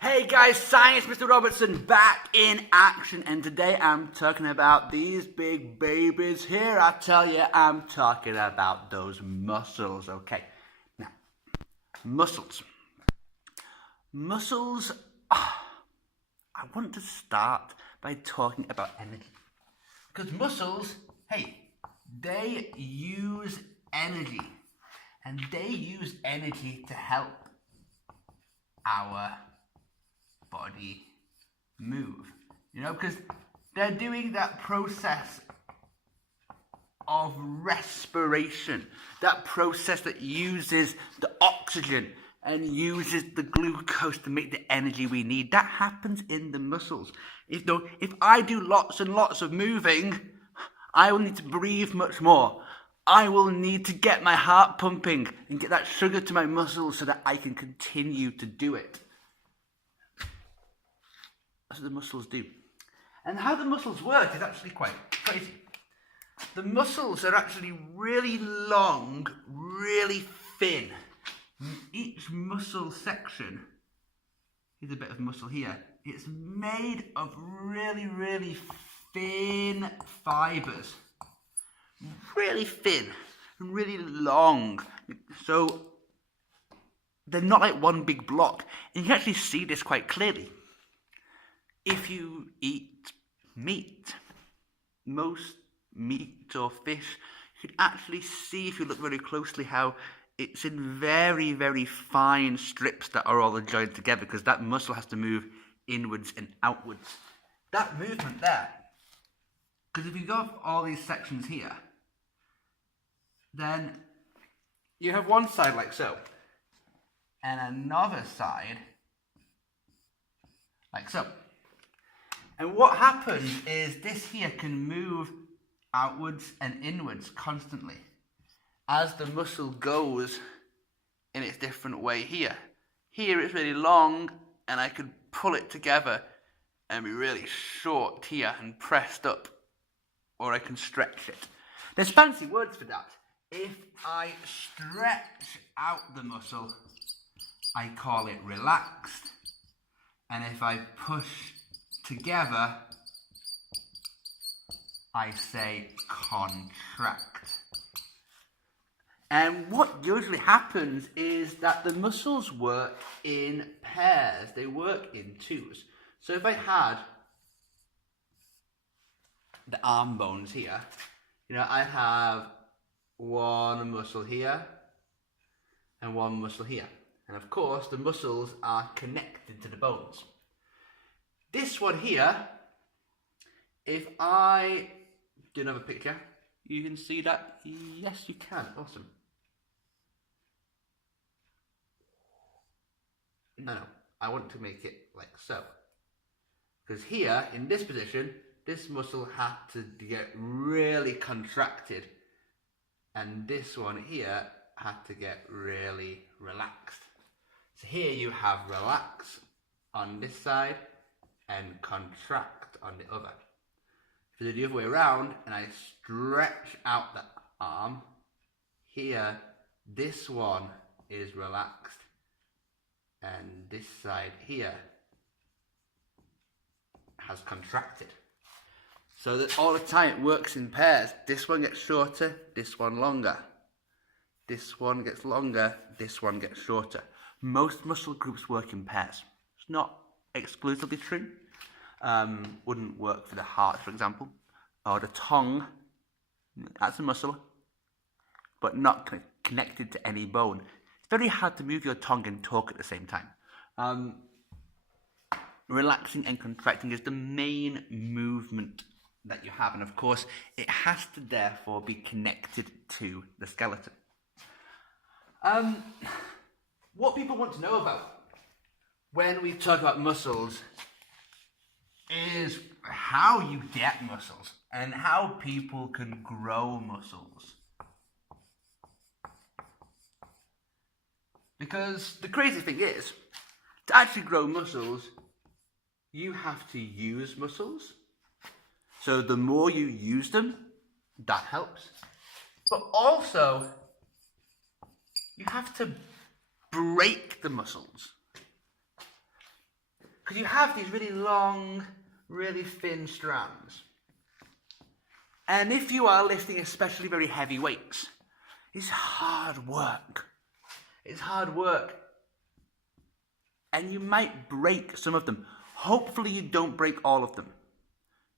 Hey guys, Science Mr. Robertson back in action, and today I'm talking about these big babies here. I tell you, I'm talking about those muscles, okay? Now, muscles. Muscles, I want to start by talking about energy. Because muscles, hey, they use energy. And they use energy to help our body move, because they're doing that process of respiration, that process that uses the oxygen and uses the glucose to make the energy we need. That happens in the muscles. If I do lots and lots of moving, I will need to breathe much more. I will need to get my heart pumping and get that sugar to my muscles so that I can continue to do it. That's what the muscles do. And how the muscles work is actually quite crazy. The muscles are actually really long, really thin. Each muscle section, here's a bit of muscle here, it's made of really, really thin fibers. Really thin and really long. So they're not like one big block. And you can actually see this quite clearly. If you eat meat, most meat or fish, you can actually see, if you look very closely, how it's in very, very fine strips that are all joined together, because that muscle has to move inwards and outwards. That movement there, because if you go off all these sections here, then you have one side like so, and another side like so. And what happens is this here can move outwards and inwards constantly as the muscle goes in its different way here. Here it's really long, and I could pull it together and be really short here and pressed up, or I can stretch it. There's fancy words for that. If I stretch out the muscle, I call it relaxed. And if I push together, I say contract. And what usually happens is that the muscles work in pairs. They work in twos. So if I had the arm bones here, I have one muscle here and one muscle here. And of course, the muscles are connected to the bones. This one here, if I do another picture, you can see that. Yes, you can. Awesome. No, I want to make it like so. Because here, in this position, this muscle had to get really contracted. And this one here had to get really relaxed. So here you have relax on this side and contract on the other. If I do the other way around and I stretch out the arm, here this one is relaxed and this side here has contracted. So that all the time it works in pairs. This one gets shorter, this one longer. This one gets longer, this one gets shorter. Most muscle groups work in pairs. It's not exclusively true. Wouldn't work for the heart, for example, or the tongue. That's a muscle, but not connected to any bone. It's very hard to move your tongue and talk at the same time. Relaxing and contracting is the main movement that you have, and of course it has to therefore be connected to the skeleton. What people want to know about when we talk about muscles is how you get muscles and how people can grow muscles. Because the crazy thing is, to actually grow muscles, you have to use muscles. So the more you use them, that helps. But also, you have to break the muscles. Because you have these really long, really thin strands. And if you are lifting especially very heavy weights, it's hard work. It's hard work. And you might break some of them. Hopefully you don't break all of them.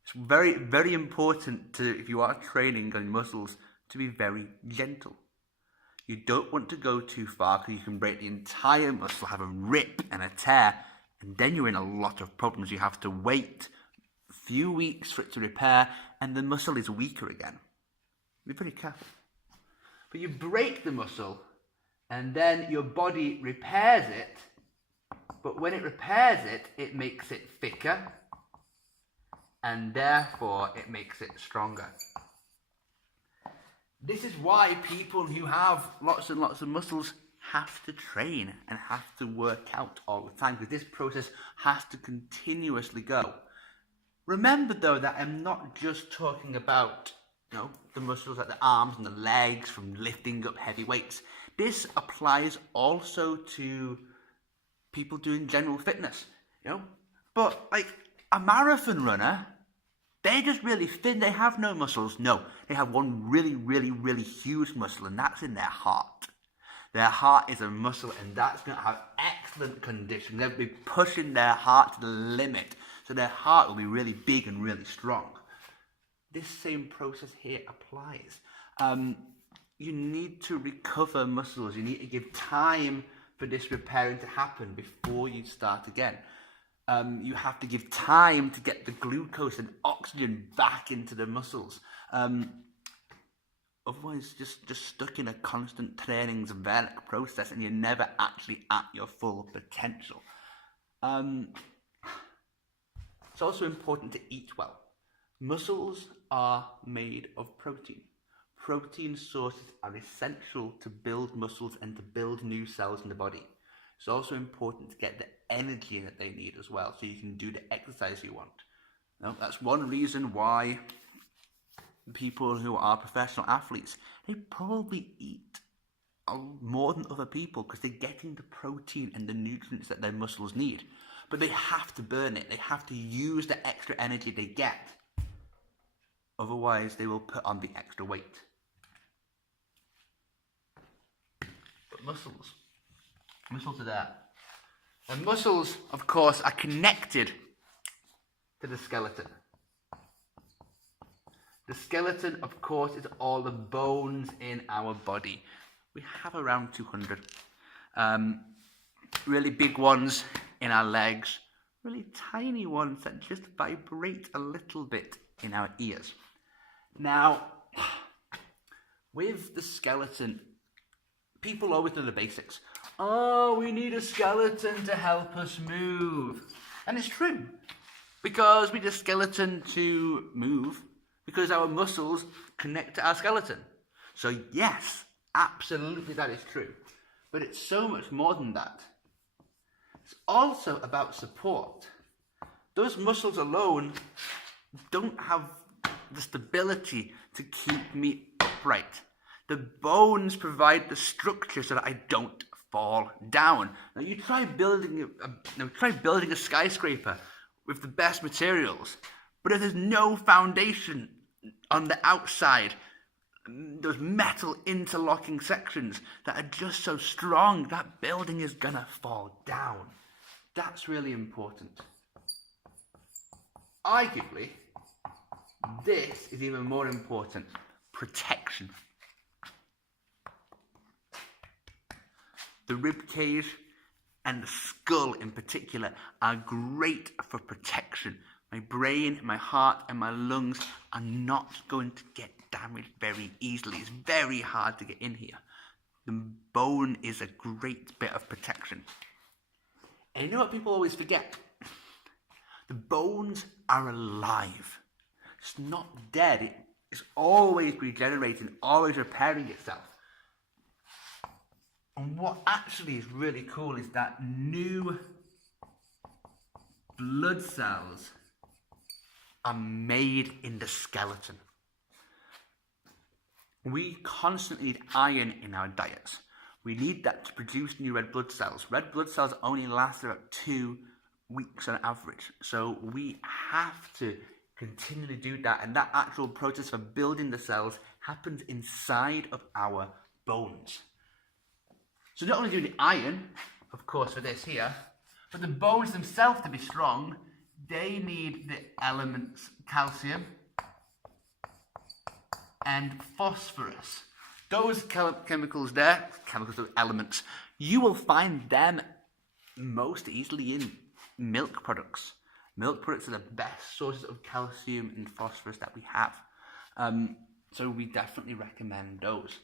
It's very, very important to, if you are training on muscles, to be very gentle. You don't want to go too far because you can break the entire muscle, have a rip and a tear, and then you're in a lot of problems. You have to wait a few weeks for it to repair, and the muscle is weaker again. Be very careful. But you break the muscle, and then your body repairs it, but when it repairs it, it makes it thicker, and therefore it makes it stronger. This is why people who have lots and lots of muscles have to train and have to work out all the time, because this process has to continuously go. Remember though that I'm not just talking about, the muscles like the arms and the legs from lifting up heavy weights. This applies also to people doing general fitness, But like a marathon runner, they're just really thin, they have no muscles. No, they have one really, really, really huge muscle, and that's in their heart. Their heart is a muscle, and that's going to have excellent condition. They'll be pushing their heart to the limit, so their heart will be really big and really strong. This same process here applies. You need to recover muscles. You need to give time for this repairing to happen before you start again. You have to give time to get the glucose and oxygen back into the muscles. Otherwise, just stuck in a constant training development process, and you're never actually at your full potential. It's also important to eat well. Muscles are made of protein. Protein sources are essential to build muscles and to build new cells in the body. It's also important to get the energy that they need as well, so you can do the exercise you want. That's one reason why people who are professional athletes, they probably eat more than other people, because they're getting the protein and the nutrients that their muscles need. But they have to burn it. They have to use the extra energy they get. Otherwise, they will put on the extra weight. But muscles are there. And muscles, of course, are connected to the skeleton. The skeleton, of course, is all the bones in our body. We have around 200. Really big ones in our legs, really tiny ones that just vibrate a little bit in our ears. Now, with the skeleton, people always know the basics. Oh, we need a skeleton to help us move. And it's true, because we need a skeleton to move, because our muscles connect to our skeleton. So yes, absolutely that is true. But it's so much more than that. It's also about support. Those muscles alone don't have the stability to keep me upright. The bones provide the structure so that I don't fall down. Now you try building a skyscraper with the best materials, but if there's no foundation on the outside, those metal interlocking sections that are just so strong, that building is gonna fall down. That's really important. Arguably, this is even more important: protection. The rib cage and the skull in particular are great for protection. My brain, my heart, and my lungs are not going to get damaged very easily. It's very hard to get in here. The bone is a great bit of protection. And you know what people always forget? The bones are alive. It's not dead. It's always regenerating, always repairing itself. And what actually is really cool is that new blood cells are made in the skeleton. We constantly need iron in our diets. We need that to produce new red blood cells. Red blood cells only last about 2 weeks on average. So we have to continually do that, and that actual process for building the cells happens inside of our bones. So not only do we need iron, of course, for this here, but the bones themselves to be strong, they need the elements calcium and phosphorus. Those chemicals there, chemicals of elements, you will find them most easily in milk products. Milk products are the best sources of calcium and phosphorus that we have. So we definitely recommend those.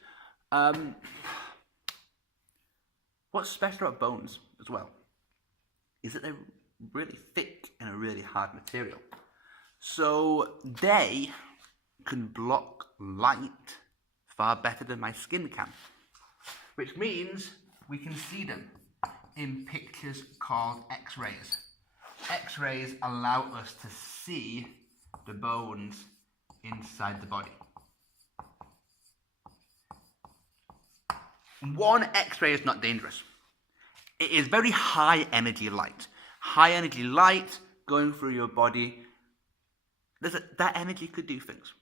What's special about bones as well is that they're really thick and a really hard material. So they can block light far better than my skin can, which means we can see them in pictures called X-rays. X-rays allow us to see the bones inside the body. One X-ray is not dangerous. It is very high energy light. High energy light going through your body, that energy could do things.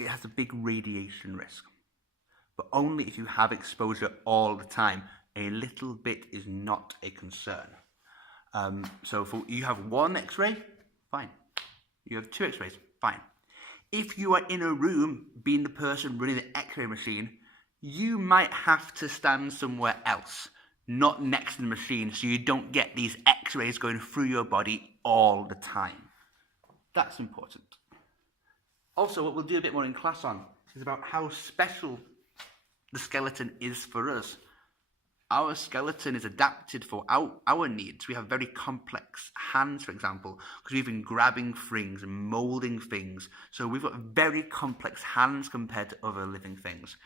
It has a big radiation risk, but only if you have exposure all the time. A little bit is not a concern. So if you have one X-ray, fine. You have two X-rays, fine. If you are in a room, being the person running the X-ray machine, you might have to stand somewhere else, not next to the machine, so you don't get these X-rays going through your body all the time. That's important. Also, what we'll do a bit more in class on is about how special the skeleton is for us. Our skeleton is adapted for our needs. We have very complex hands, for example, because we've been grabbing things and moulding things. So we've got very complex hands compared to other living things.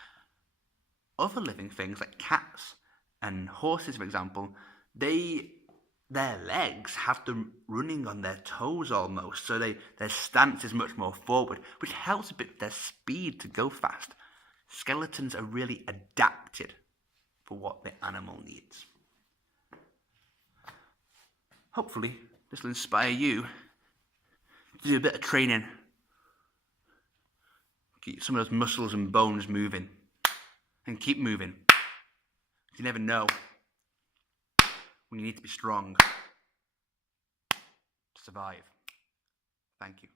Other living things like cats and horses, for example, their legs have them running on their toes almost, so their stance is much more forward, which helps a bit with their speed to go fast. Skeletons are really adapted for what the animal needs. Hopefully, this will inspire you to do a bit of training. Keep some of those muscles and bones moving. And keep moving. You never know when you need to be strong to survive. Thank you.